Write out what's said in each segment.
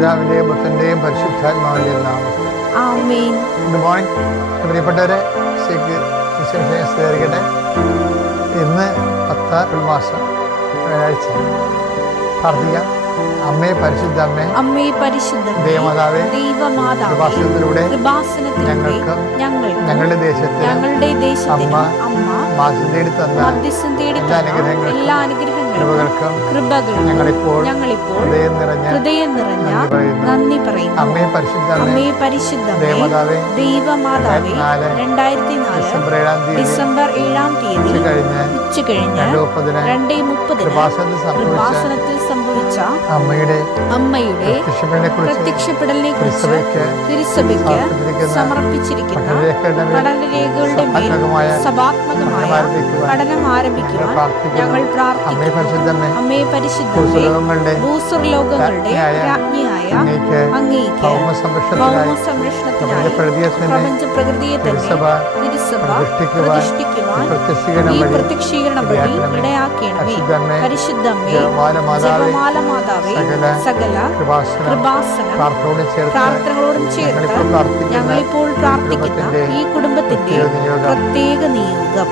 പിതാവിൻ്റെയും പുത്രൻ്റെയും പരിശുദ്ധാത്മാവിൻ്റെയും നാമത്തിൽ ആമേൻ. ഗുഡ് മോർണിംഗ് പ്രിയപ്പെട്ടവരെ, സ്വീകരിക്കട്ടെ. ഇന്ന് 10 മാസം വ്യാഴാഴ്ച. പ്രാർത്ഥിക്കാം. അമ്മേ പരിശുദ്ധ അമ്മേ, അമ്മേ പരിശുദ്ധ ദൈവമാതാവേ, കൃപാസനത്തിലൂടെ ഞങ്ങൾക്ക് ഞങ്ങളുടെ ദേശത്ത് അമ്മ മധ്യസ്ഥം തേടി തന്ന എല്ലാ അനുഗ്രഹങ്ങൾക്കും കൃപകൾക്കും ഞങ്ങളിപ്പോൾ ഹൃദയം നിറഞ്ഞ നന്ദി പറയുന്നു. അമ്മേ പരിശുദ്ധ ദൈവമാതാവേ, 2004 ഡിസംബർ 7-ാം തീയതി ഉച്ചകഴിഞ്ഞ് 2:30 കൃപാസനത്തിൽ സംഭവിച്ച അമ്മയുടെ പ്രത്യക്ഷപ്പെടലിനെ കുറിച്ച് തിരുസഭയ്ക്ക് സമർപ്പിച്ചിരിക്കുന്ന പഠനരേഖകളുടെ മേൽ സഭാത്മകമായ പഠനം ആരംഭിക്കുവാൻ ഞങ്ങൾ പ്രാർത്ഥിക്കുന്നു. അമ്മേ പരിശുദ്ധമേ, ഭൂസ്വർലോകങ്ങളുടെ രാജ്ഞിയായ അങ്ങേയ്ക്ക് ഭൗമസംരക്ഷണത്തിനായി പ്രപഞ്ച പ്രകൃതിയെ തന്നെ തിരുസഭ പ്രതിഷ്ഠിക്കുവാൻ ഈ പ്രത്യക്ഷീകരണം വഴി ഇടയാക്കണമേ. പരിശുദ്ധമേ, ജപമാല മാതാവേ, സകല കൃപാസന പ്രാർത്ഥനകളോടും ചേർത്ത് ഞങ്ങളിപ്പോൾ പ്രാർത്ഥിക്കുന്ന ഈ കുടുംബത്തിന്റെ പ്രത്യേക നിയോഗം.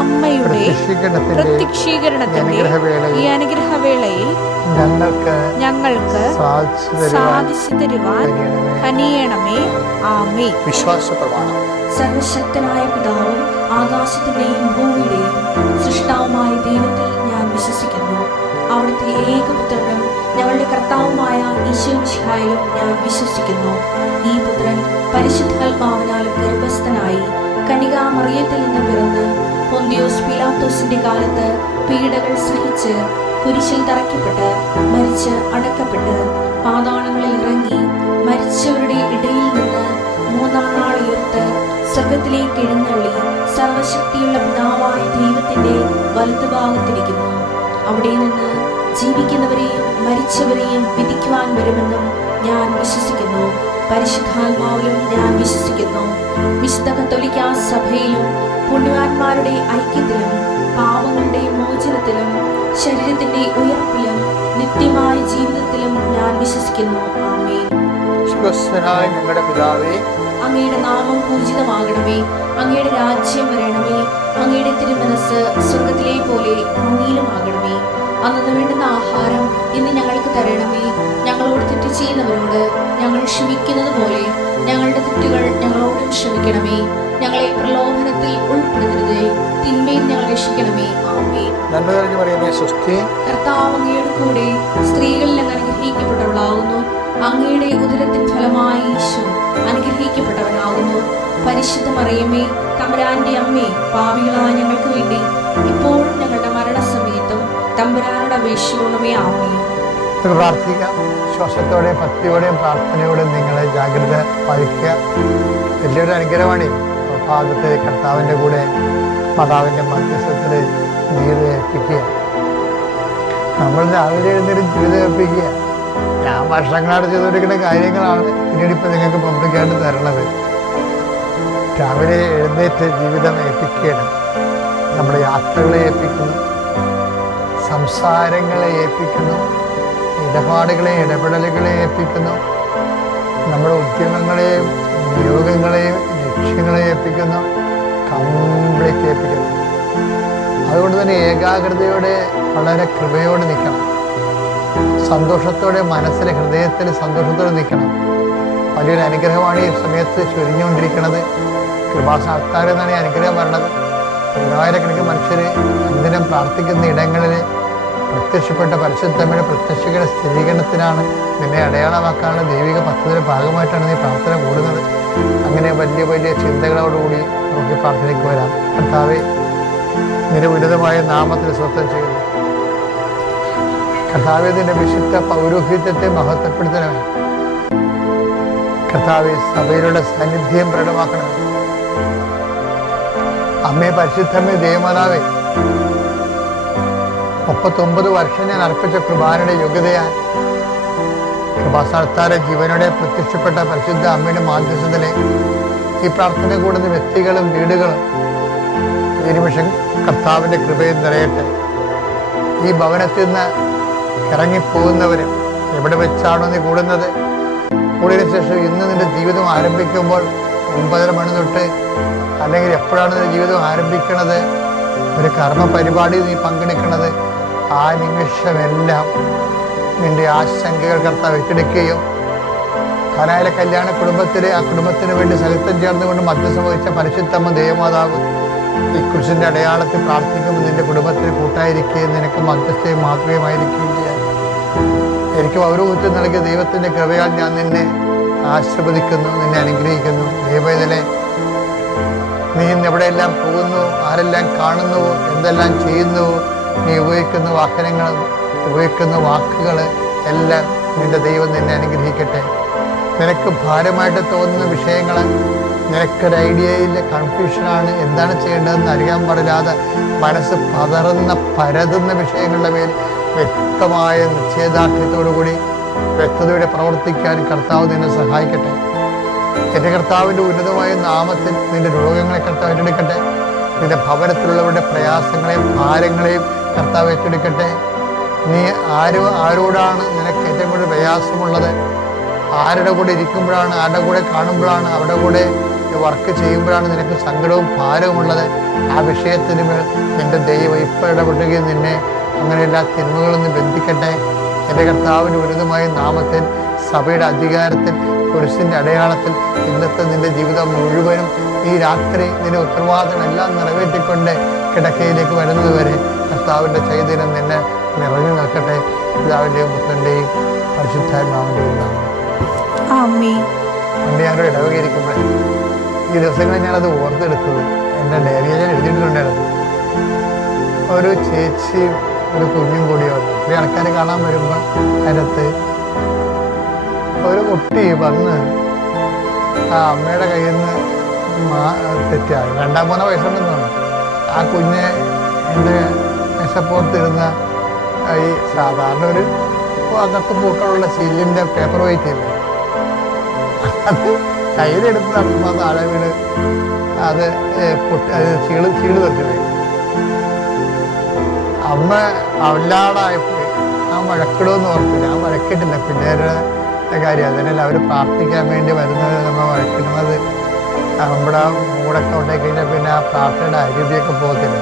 അമ്മയുടെ പ്രത്യക്ഷീകരണത്തിന്റെ ഈ അനുഗ്രഹവേളയിൽ ഞങ്ങൾക്ക് സാധിച്ചു തരുവാൻ കനിയണമേ. ആമേൻ. വിശ്വാസപ്രമാണം. സർവശക്തനായ പിതാവും ആകാശത്തിന്റെയും ഭൂമിയുടെയും സൃഷ്ടാവുമായ ദൈവത്തിൽ ഞാൻ വിശ്വസിക്കുന്നു. അവിടുത്തെ ഏകപുത്രനും ഞങ്ങളുടെ കർത്താവുമായ ഈശോമിശിഹായിലും ഞാൻ വിശ്വസിക്കുന്നു. ഈ പുത്രൻ പരിശുദ്ധാത്മാവിനാൽ ഗർഭസ്ഥനായി കന്യകാമറിയത്തിൽ നിന്ന് പിറന്ന് പൊന്തിയോസ് പീലാത്തോസിന്റെ കാലത്ത് പീഡകൾ സഹിച്ച് കുരിശിൽ തറയ്ക്കപ്പെട്ട് മരിച്ച് അടക്കപ്പെട്ട് പാതാളങ്ങളിൽ ഇറങ്ങി മരിച്ചവരുടെ ഇടയിൽ നിന്ന് 3-ാം നാൾ ഉയർത്ത് സ്വർഗ്ഗത്തിലേക്ക് എഴുന്നള്ളി സർവശക്തിയുള്ള പിതാവായ ദൈവത്തിന്റെ വലതുഭാഗത്തിരിക്കുന്നു. അവിടെ നിന്ന് ജീവിക്കുന്നവരെയും മരിച്ചവരെയും വിധിക്കുവാൻ വരുമെന്നും ഞാൻ വിശ്വസിക്കുന്നു. പരിശുദ്ധാത്മാവിലും ഞാൻ വിശ്വസിക്കുന്നു. വിശുദ്ധ കത്തോലിക്കാ സഭയിലും പുണ്യവാന്മാരുടെ ഐക്യത്തിലും പാപങ്ങളുടെ മോചനത്തിലും ശരീരത്തിന്റെ ഉയർപ്പിലും നിത്യമായ ജീവിതത്തിലും ഞാൻ വിശ്വസിക്കുന്നു. ആമേൻ. ഞങ്ങളുടെ പിതാവേ, അങ്ങയുടെ നാമം പൂജിതമാകണമേ. അങ്ങയുടെ രാജ്യം വരണമേ. അങ്ങയുടെ തിരുമനസ് സ്വർഗ്ഗത്തിലെ പോലെ ഭൂമിയിലുമാകണമേ. അന്നു വേണ്ടുന്ന ആഹാരം ഇന്ന് ഞങ്ങൾക്ക് തരണമേ. ഞങ്ങളോട് തെറ്റ് ചെയ്യുന്നവരോട് ഞങ്ങൾ ക്ഷമിക്കുന്നത് പോലെ ഞങ്ങളുടെ തെറ്റുകൾ ഞങ്ങളോടും ക്ഷമിക്കണമേ. ഞങ്ങളെ പ്രലോഭനത്തിൽ ഉൾപ്പെടുത്തരുതേ, തിന്മയിൽ ഞങ്ങൾ രക്ഷിക്കണമേ. ആമേൻ. കർത്താവ് അങ്ങയുടെ കൂടെ സ്ത്രീകളിൽ അങ്ങ് അനുഗ്രഹിക്കപ്പെട്ടവളാകുന്നു. അങ്ങയുടെ ഉദരത്തിൻ ഫലമായി ഈശോ അനുഗ്രഹിക്കപ്പെട്ടവനാകുന്നു. പരിശുദ്ധ മറിയമേ, തമ്പുരാന്റെ അമ്മേ, പാപികളായ ഞങ്ങൾക്ക് വേണ്ടി ഇപ്പോഴും ഞങ്ങളുടെ മരണസമയത്തും തമ്പുരാനോട് അപേക്ഷിക്കണമേ. ആമേൻ. പ്രാർത്ഥിക്കാം. വിശ്വാസത്തോടെയും ഭക്തിയോടെയും പ്രാർത്ഥനയോടെയും നിങ്ങളെ ജാഗ്രത പാലിക്കുക. വലിയൊരു അനുഗ്രഹമാണ്. പ്രഭാതത്തെ കർത്താവിൻ്റെ കൂടെ മാതാവിൻ്റെ മധ്യസ്ഥത്തിൽ ജീവിതം ഏൽപ്പിക്കുക. നമ്മൾ രാവിലെ എഴുന്നേറ്റ് ജീവിതം ഏൽപ്പിക്കുക. ഞാൻ വർഷങ്ങളായിട്ട് ചെയ്തുകൊണ്ടിരിക്കുന്ന കാര്യങ്ങളാണ് പിന്നീട് ഇപ്പം നിങ്ങൾക്ക് പബ്ലിക്കായിട്ട് തരണത്. രാവിലെ എഴുന്നേറ്റ് ജീവിതം ഏൽപ്പിക്കുകയാണ്. നമ്മുടെ യാത്രകളെ ഏൽപ്പിക്കുന്നു, സംസാരങ്ങളെ ഏൽപ്പിക്കുന്നു, ഇടപാടുകളെ ഇടപെടലുകളെ ഏൽപ്പിക്കുന്നു, നമ്മുടെ ഉദ്യമങ്ങളെയും നിയോഗങ്ങളെയും ലക്ഷ്യങ്ങളെ ഏൽപ്പിക്കുന്നു, കംപ്ലീറ്റ് ഏൽപ്പിക്കുന്നു. അതുകൊണ്ട് തന്നെ ഏകാഗ്രതയോടെ വളരെ കൃപയോടെ നിൽക്കണം. സന്തോഷത്തോടെ മനസ്സിൽ, ഹൃദയത്തിൽ സന്തോഷത്തോടെ നിൽക്കണം. വലിയൊരു അനുഗ്രഹമാണ് ഈ സമയത്ത് ചൊരിഞ്ഞുകൊണ്ടിരിക്കുന്നത്. കൃപാസ്ഥാനത്താരെന്നാണ് ഈ അനുഗ്രഹം വരണത്. പതിനായിരക്കണക്കിന് മനുഷ്യർ അനുദിനം പ്രാർത്ഥിക്കുന്ന ഇടങ്ങളിൽ പ്രത്യക്ഷപ്പെട്ട പരിശുദ്ധമ്മയുടെ പ്രത്യക്ഷയുടെ സ്ഥിരീകരണത്തിനാണ്, നിന്നെ അടയാളമാക്കാനുള്ള ദൈവിക പദ്ധതിയുടെ ഭാഗമായിട്ടാണ് നീ പ്രാർത്ഥന കൂടുന്നത്. അങ്ങനെ വലിയ വലിയ ചിന്തകളോടുകൂടി നമുക്ക് പ്രാർത്ഥനയ്ക്ക് വരാം. കർത്താവേ, നിന്റെ ഉന്നതമായ നാമത്തിൽ സ്വസ്ഥം ചെയ്യുന്നു. കർത്താവേ, നിന്റെ വിശുദ്ധ പൗരോഹിത്യത്തെ മഹത്വപ്പെടുത്തണമേ. കർത്താവേ, സഭയിലുള്ള സാന്നിധ്യം പ്രകടമാക്കണമേ. അമ്മേ, പരിശുദ്ധമ്മേ, ദേവമാതാവേ, 39 വർഷം ഞാൻ അർപ്പിച്ച കൃപാനയുടെ യോഗ്യതയാൽ കൃപാസ്ഥാനത്താരെ ജീവനോടെ പ്രത്യക്ഷപ്പെട്ട പരിശുദ്ധ അമ്മയുടെ മാധ്യസ്ഥതയിലെ ഈ പ്രാർത്ഥന കൂടുന്ന വ്യക്തികളും വീടുകളും ഈ നിമിഷം കർത്താവിൻ്റെ കൃപയിൽ നിറയട്ടെ. ഈ ഭവനത്തിൽ നിന്ന് ഇറങ്ങിപ്പോകുന്നവരും എവിടെ വെച്ചാണോ നീ കൂടുന്നത്, കൂടിയതിനു ശേഷം ഇന്ന് നിന്റെ ജീവിതം ആരംഭിക്കുമ്പോൾ 9:30 മണി തൊട്ട് അല്ലെങ്കിൽ എപ്പോഴാണ് നിന്റെ ജീവിതം ആരംഭിക്കുന്നത്, ഒരു കർമ്മ പരിപാടി നീ പങ്കെടുക്കുന്നത്, ആ നിമിഷമെല്ലാം നിന്റെ ആശങ്കകൾ കർത്താവ് ഏറ്റെടുക്കുകയും കനായിലെ കല്യാണ കുടുംബത്തിലെ ആ കുടുംബത്തിന് വേണ്ടി സഹിത്വം ചേർന്നുകൊണ്ട് മധ്യസ്ഥം വഹിച്ച പരിശുദ്ധമ്മ ദേവമാതാവ് ഈ കുരിശിൻ്റെ അടയാളത്തിൽ പ്രാർത്ഥിക്കുമ്പോൾ നിന്റെ കുടുംബത്തിന് കൂട്ടായിരിക്കുകയും നിനക്ക് മധ്യസ്ഥയും മാത്രമായിരിക്കുകയും ചെയ്യാം. എനിക്ക് പൗരോഹിത്യം നൽകിയ ദൈവത്തിൻ്റെ കൃപയാൽ ഞാൻ നിന്നെ ആശീർവദിക്കുന്നു, നിന്നെ അനുഗ്രഹിക്കുന്നു. ദൈവത്തിലെ നീ ഇന്ന് എവിടെയെല്ലാം പോകുന്നു, ആരെല്ലാം കാണുന്നുവോ, എന്തെല്ലാം ചെയ്യുന്നുവോ, നീ ഉപയോഗിക്കുന്ന വാഹനങ്ങൾ, ഉപയോഗിക്കുന്ന വാക്കുകൾ എല്ലാം നിന്റെ ദൈവം നിന്നെ അനുഗ്രഹിക്കട്ടെ. നിനക്ക് ഭാരമായിട്ട് തോന്നുന്ന വിഷയങ്ങൾ, നിനക്കൊരു ഐഡിയയില്ല, കൺഫ്യൂഷനാണ്, എന്താണ് ചെയ്യേണ്ടതെന്ന് അറിയാൻ പാടില്ലാതെ മനസ്സ് പരതുന്ന വിഷയങ്ങളുടെ മേൽ വ്യക്തമായ നിശ്ചയദാർഢ്യത്തോടുകൂടി വ്യക്തതയോടെ പ്രവർത്തിക്കാൻ കർത്താവ് നിന്നെ സഹായിക്കട്ടെ. എൻ്റെ കർത്താവിൻ്റെ ഉന്നതമായ നാമത്തിൽ നിന്റെ രോഗങ്ങളെ കർത്താവ് ഏറ്റെടുക്കട്ടെ. നിന്റെ ഭവനത്തിലുള്ളവരുടെ പ്രയാസങ്ങളെയും ഭാരങ്ങളെയും കർത്താവ് ഏറ്റെടുക്കട്ടെ. നീ ആരോടാണ് നിനക്ക് ഏറ്റവും കൂടുതൽ പ്രയാസമുള്ളത്, ആരുടെ കൂടെ ഇരിക്കുമ്പോഴാണ്, ആരുടെ കൂടെ കാണുമ്പോഴാണ്, അവരുടെ കൂടെ വർക്ക് ചെയ്യുമ്പോഴാണ് നിനക്ക് സങ്കടവും ഭാരവുമുള്ളത്, ആ വിഷയത്തിന് മേൽ നിന്റെ ദൈവം ഇപ്പോൾ ഇടപെടുകയും നിന്നെ അങ്ങനെ എല്ലാ തിന്മകളും നീ ബന്ധിക്കട്ടെ. എൻ്റെ കർത്താവിൻ്റെ ഉന്നതമായ നാമത്തിൽ സഭയുടെ അധികാരത്തിൽ കുരിശിൻ്റെ അടയാളത്തിൽ ഇന്നത്തെ നിന്റെ ജീവിതം മുഴുവനും ഈ രാത്രി നിന്റെ ഉത്തരവാദിത്തം എല്ലാം നിറവേറ്റിക്കൊണ്ട് കിടക്കയിലേക്ക് വരുന്നതുവരെ കർത്താവിൻ്റെ ചൈതന്യം നിന്നെ നിറഞ്ഞു നിൽക്കട്ടെ. പിതാവിൻ്റെയും പുത്രൻ്റെയും പരിശുദ്ധാത്മാവിൻ്റെയും നാമം. പണ്ട് ഞാനൊരു ഇടവകയിരിക്കുമ്പോഴേ ഈ ദിവസങ്ങളിൽ ഞാനത് ഓർത്തെടുത്തത് എൻ്റെ ഡയറിയിൽ ഞാൻ എഴുതിയിട്ടുണ്ടായിരുന്നു. ഒരു ചേച്ചിയും ഒരു കുഞ്ഞും കൂടി വന്നു. ഈ ആൾക്കാർ കാണാൻ വരുമ്പോൾ അതിനകത്ത് ഒരു കുട്ടി വന്ന് ആ അമ്മയുടെ കയ്യിൽ നിന്ന് തെറ്റായി 2-3 വയസ്സുണ്ടെന്ന് തോന്നുന്നു. ആ കുഞ്ഞെ എൻ്റെ മേശപ്പുറത്തിരുന്ന ഈ സാധാരണ ഒരു അകത്ത് പൂക്കളുള്ള സീലിൻ്റെ പേപ്പർ വെയിറ്റ് ഇല്ല, അത് കയ്യിലെടുത്ത് നടക്കുമ്പോൾ താഴെ വീട് അത് ചീള് തെറിച്ചു പോയി. അമ്മ അവല്ലാടായപ്പോയി. ആ വഴക്കിടുമെന്ന് ഓർത്തില്ല, ആ വഴക്കിട്ടില്ല. പിന്നേരുടെ കാര്യം അതിനല്ല അവർ പ്രാർത്ഥിക്കാൻ വേണ്ടി വരുന്നത്. നമ്മൾ വഴക്കിടുന്നത് നമ്മുടെ മൂടൊക്കെ ഉണ്ടായി കഴിഞ്ഞാൽ പിന്നെ ആ പ്രാർത്ഥനയുടെ അരുവിയൊക്കെ പോകത്തില്ല.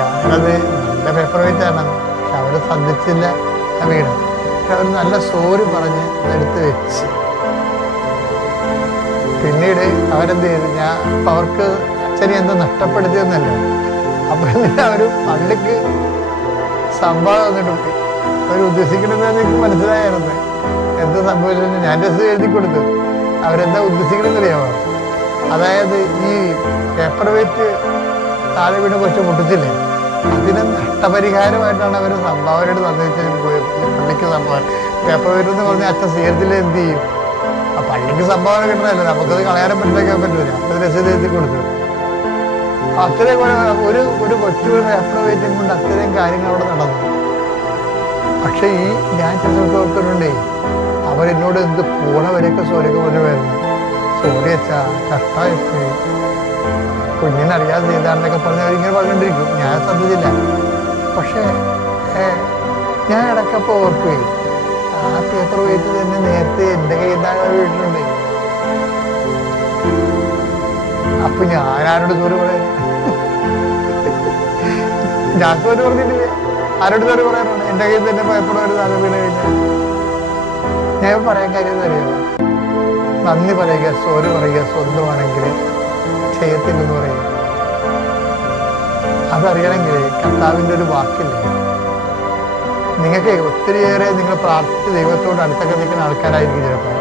ഞാനത് നല്ല പേപ്പർ വെയിറ്റാണ്, പക്ഷെ അവർ ശ്രദ്ധിച്ചില്ല ആ വീട്. പക്ഷെ അവർ നല്ല സോറി പറഞ്ഞ് അതെടുത്ത് വെച്ച് പിന്നീട് അവരെന്ത് ചെയ്തു, അപ്പം അവർക്ക് അച്ഛനെ എന്തോ നഷ്ടപ്പെടുത്തിയെന്നല്ല. അപ്പം എന്നിട്ട് അവർ പള്ളിക്ക് സംഭവം വന്നിട്ട് പോയി. അവർ ഉദ്ദേശിക്കണമെന്ന് എനിക്ക് മനസ്സിലായിരുന്നു. എന്താ സംഭവിച്ചെന്ന് ഞാൻ രസം എഴുതി കൊടുത്തു. അവരെന്താ ഉദ്ദേശിക്കണമെന്നറിയാമോ? അതായത് ഈ പേപ്പർ വെയിറ്റ് താഴെ വീണ് കൊച്ചു പൊട്ടിച്ചില്ലേ, അതിന് നഷ്ടപരിഹാരമായിട്ടാണ് അവർ സംഭാവനയോട് തന്നിട്ട് പള്ളിക്ക് സംഭാവന. പേപ്പർ വെയിറ്റ് എന്ന് പറഞ്ഞാൽ അച്ഛൻ സ്വീകരത്തിൽ എന്ത് ചെയ്യും, ആ പള്ളിക്ക് സംഭാവന കിട്ടണമല്ലോ, നമുക്കത് കളയാനും പറ്റില്ല. അത് രസീത് എഴുതി കൊടുത്തു. അത്രയും ഒരു കൊച്ചു പേപ്പർ വെയിറ്റും കൊണ്ട് അത്രയും കാര്യങ്ങൾ അവിടെ നടന്നു. പക്ഷെ ഈ ഞാൻ ചിത്രത്തോർത്തിട്ടുണ്ടേ അവരെന്നോട് എന്ത് പൂണവരെയൊക്കെ സോറിയൊക്കെ പറഞ്ഞു വരുന്നു. സോറി അച്ഛാ, കഷ്ടമായിപ്പോയി, കുഞ്ഞിനറിയാതെ ചെയ്താണെന്നൊക്കെ പറഞ്ഞ് അവരിങ്ങനെ പറഞ്ഞുകൊണ്ടിരിക്കും. ഞാൻ ശ്രദ്ധിച്ചില്ല. പക്ഷേ ഞാൻ ഇടയ്ക്കപ്പോൾ ഓർക്കുകയും ആ പേപ്പർ വെയിറ്റ് തന്നെ നേരത്തെ എൻ്റെ കയ്യിൽ വീട്ടിലുണ്ട്. അപ്പൊ ഞാൻ ആരോട് സോറി പറയാൻ? ഞാൻ സോറി പറഞ്ഞിട്ടില്ല. ആരോട് തെറി പറയാനാണ്? എൻ്റെ കയ്യിൽ തന്നെ എപ്പോഴും ഒരു നല്ല വീണ് കഴിഞ്ഞാൽ ഞാൻ പറയാൻ കാര്യം അറിയാമോ? നന്ദി പറയുക, സോറി പറയുക, സ്വന്തമാണെങ്കിൽ ചെയ്യത്തില്ലെന്ന് പറയുക. അതറിയണമെങ്കിൽ കർത്താവിൻ്റെ ഒരു വാക്കില്ലേ? നിങ്ങൾക്ക് ഒത്തിരിയേറെ നിങ്ങൾ പ്രാർത്ഥിച്ച് ദൈവത്തോട് അടുത്തൊക്കെ നിൽക്കുന്ന ആൾക്കാരായിരിക്കും ചിലപ്പോൾ.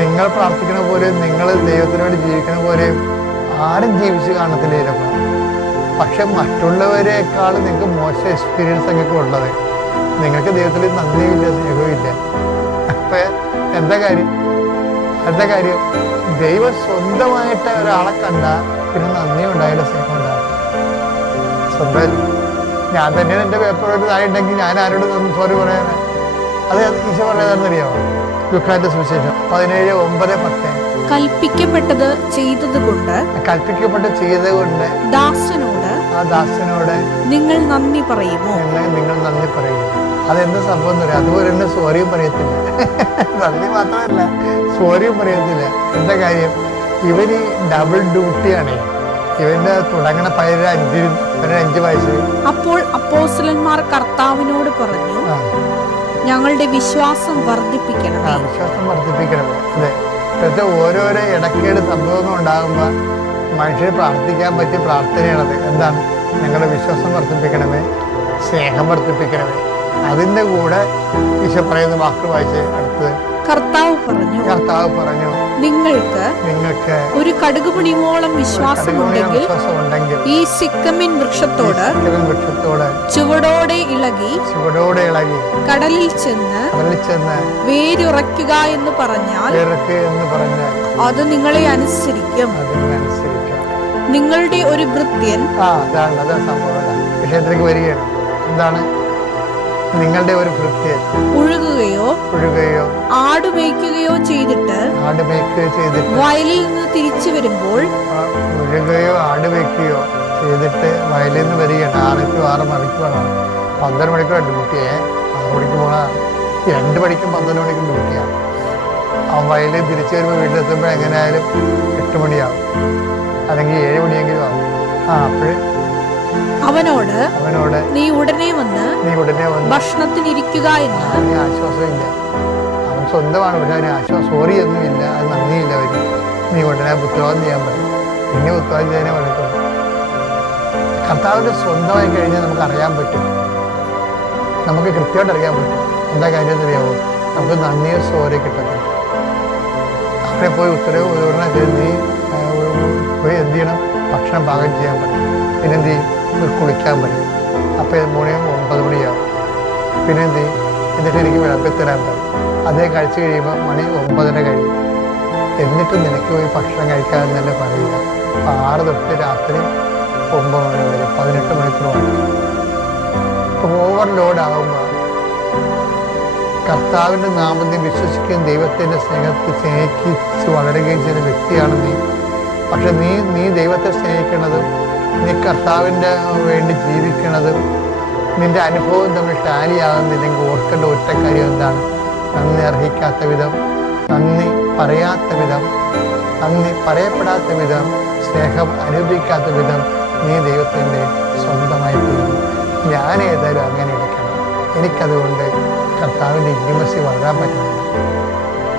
നിങ്ങൾ പ്രാർത്ഥിക്കണ പോലെ, നിങ്ങൾ ദൈവത്തിന് വേണ്ടി ജീവിക്കണ പോലെ ആരും ജീവിച്ച് കാണത്തില്ല ചിലപ്പോൾ. പക്ഷെ മറ്റുള്ളവരെക്കാൾ നിങ്ങൾക്ക് മോശം എക്സ്പീരിയൻസ് നിങ്ങൾക്ക് ഉള്ളത്. നിങ്ങൾക്ക് ദൈവത്തിൽ നന്ദിയില്ല, സ്നേഹവും ഇല്ല. അപ്പം എന്താ കാര്യം? ദൈവം സ്വന്തമായിട്ട് ഒരാളെ കണ്ടാൽ പിന്നെ നന്ദി ഉണ്ടായാലും സ്നേഹം ഉണ്ടാകും. സ്വന്തം ഞാൻ തന്നെ എൻ്റെ പേപ്പർ ഒരു ഇതായിട്ടുണ്ടെങ്കിൽ ഞാൻ ആരോട് സോറി പറയാനാണ്? അത് ഈശോ പറയുന്നതെന്നറിയാമോ? ലുക്കാന്റെ സുവിശേഷം 17:9-10. കൽപ്പിക്കപ്പെട്ടത് ചെയ്തതുകൊണ്ട് ദാസനോട് നിങ്ങൾ നന്ദി പറയുമോ? നിങ്ങൾ നന്ദി പറയുമോ? അതെന്ത് സംഭവം എന്ന് പറയാം. അതുപോലെ തന്നെ സോറിയും പറയത്തില്ല. നന്ദി മാത്രമല്ല, സോറിയും പറയത്തില്ല. എന്താ കാര്യം? ഇവന് ഡബിൾ ഡ്യൂട്ടിയാണ്. ഇവന്റെ തുടങ്ങണ 5 വയസ്സ്. അപ്പോൾ അപ്പോസ്തലന്മാർ കർത്താവിനോട് പറഞ്ഞു, ഞങ്ങളുടെ വിശ്വാസം വർദ്ധിപ്പിക്കണം. അതെ. ഇപ്പോഴത്തെ ഓരോരോ ഇടക്കേട് സംഭവങ്ങൾ ഉണ്ടാകുമ്പോൾ മനുഷ്യർ പ്രാർത്ഥിക്കാൻ പറ്റിയ പ്രാർത്ഥനയാണത്. എന്താണ്? ഞങ്ങളുടെ വിശ്വാസം വർദ്ധിപ്പിക്കണമേ, സ്നേഹം വർദ്ധിപ്പിക്കണമേ. അതിൻ്റെ കൂടെ ഈശോ പറയുന്ന വാക്ക് വായിച്ച് അടുത്തത് കർത്താവ് പറഞ്ഞു നിങ്ങൾക്ക് ഒരു കടുകുമണിയോളം വിശ്വാസമുണ്ടെങ്കിൽ ഈ സിക്കമിൻ വൃക്ഷത്തോട് ചുവടോടെ ഇളകി കടലിൽ ചെന്ന് വേരുറയ്ക്കുക എന്ന് പറഞ്ഞാൽ അത് നിങ്ങളെ അനുസരിക്കും. നിങ്ങളുടെ ഒരു ഭൃത്യൻ വരികയാണ്. എന്താണ്? നിങ്ങളുടെ ഒരു ഭൃത്യൻ ഉഴുകുകയോ ആടുമേയ്ക്കുകയോ ചെയ്തിട്ട് വയലിൽ നിന്ന് തിരിച്ചു വരുമ്പോൾ ആടുമേയ്ക്കുകയോ ചെയ്തിട്ട് വയലിൽ നിന്ന് വരികയാണ്. 6 to 6 മണിക്കൂറാണ്. 12 മണിക്കൂർ ഡ്യൂട്ടിയെ. 6 മണിക്ക് പോകണം, 2 മണിക്കും 12 മണിക്കും ഡ്യൂട്ടിയാണ്. ആ വയലിൽ തിരിച്ചു വരുമ്പോൾ വീട്ടിലെത്തുമ്പോൾ എങ്ങനെയായാലും 8 മണിയാവും, അല്ലെങ്കിൽ 7 മണിയെങ്കിലും ആവും. അപ്പോഴ് അവനോട് നീ ഉടനെ വന്ന് ഭക്ഷണത്തിനിരിക്കുക എന്ന്. ആശ്വാസമില്ല. അവൻ സ്വന്തമാണ്, പക്ഷെ അവന് ആശ്വാസം സോറി ഒന്നുമില്ല, അത് നന്ദിയില്ല. അവന് നീ ഉടനെ ഉത്തരവാദിത്വം ചെയ്യാൻ പറയും. പിന്നെ ഉത്തരവാദിത്വം ചെയ്യാനേ പറ്റത്തുള്ളൂ. കർത്താവിൻ്റെ സ്വന്തമായി കഴിഞ്ഞാൽ നമുക്ക് അറിയാൻ പറ്റും, നമുക്ക് കൃത്യമായിട്ട് അറിയാൻ പറ്റും. എന്താ കാര്യം എന്നറിയാമോ? നമുക്ക് നന്ദിയോ സോറി കിട്ടത്തില്ല. അവിടെ പോയി ഉത്തരവ് ഉടനെ നീ പോയി എന്ത് ചെയ്യണം? ഭക്ഷണം പാകം ചെയ്യാൻ പറ്റും. പിന്നെ എന്ത് ചെയ്യും? കുളിക്കാൻ പറ്റും. അപ്പോൾ 9 മണിയാവും. പിന്നെ എന്ത് ചെയ്യും? എന്നിട്ട് എനിക്ക് വിളമ്പിത്തരാൻ പറ്റും. അതേ കഴിച്ച് കഴിയുമ്പോൾ 9:30 കഴിയും. എന്നിട്ടും നിനക്ക് പോയി ഭക്ഷണം കഴിക്കാമെന്ന് തന്നെ പറയുക. 6 തൊട്ട് രാത്രി 9 മണി വരെ 18 മണിക്കൂറാണ്. ഇപ്പോൾ ഓവർലോഡ് ആകുമ്പോൾ കർത്താവിൻ്റെ നാമത്തിൽ വിശ്വസിക്കുകയും ദൈവത്തിൻ്റെ സ്നേഹിച്ച് വളരുകയും ചെയ്യുന്ന വ്യക്തിയാണ് നീ. പക്ഷെ നീ ദൈവത്തെ സ്നേഹിക്കുന്നതും നീ കർത്താവിൻ്റെ വേണ്ടി ജീവിക്കുന്നതും നിന്റെ അനുഭവം തമ്മിൽ ടാലിയാകുന്നില്ലെങ്കിൽ ഓർക്കേണ്ട ഒറ്റ കാര്യം എന്താണ്? നന്ദി അർഹിക്കാത്ത വിധം, നന്ദി പറയാത്ത വിധം, നന്ദി പറയപ്പെടാത്ത വിധം, സ്നേഹം അനുഭവിക്കാത്ത വിധം നീ ദൈവത്തിൻ്റെ സ്വന്തമായി തീരുന്നു. ഞാൻ ഏതായാലും അങ്ങനെ എടുക്കണം. എനിക്കതുകൊണ്ട് കർത്താവിൻ്റെ ഇൻറ്റിമസി വളരാൻ പറ്റുന്നില്ല.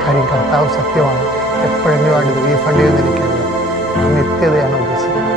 കാര്യം കർത്താവ് സത്യമാണ്. എപ്പോഴെങ്കിലും അത് റീഫണ്ട് ചെയ്തെനിക്കറിയാം. നിത്യതയാണ് ഉദ്ദേശിക്കുന്നത്.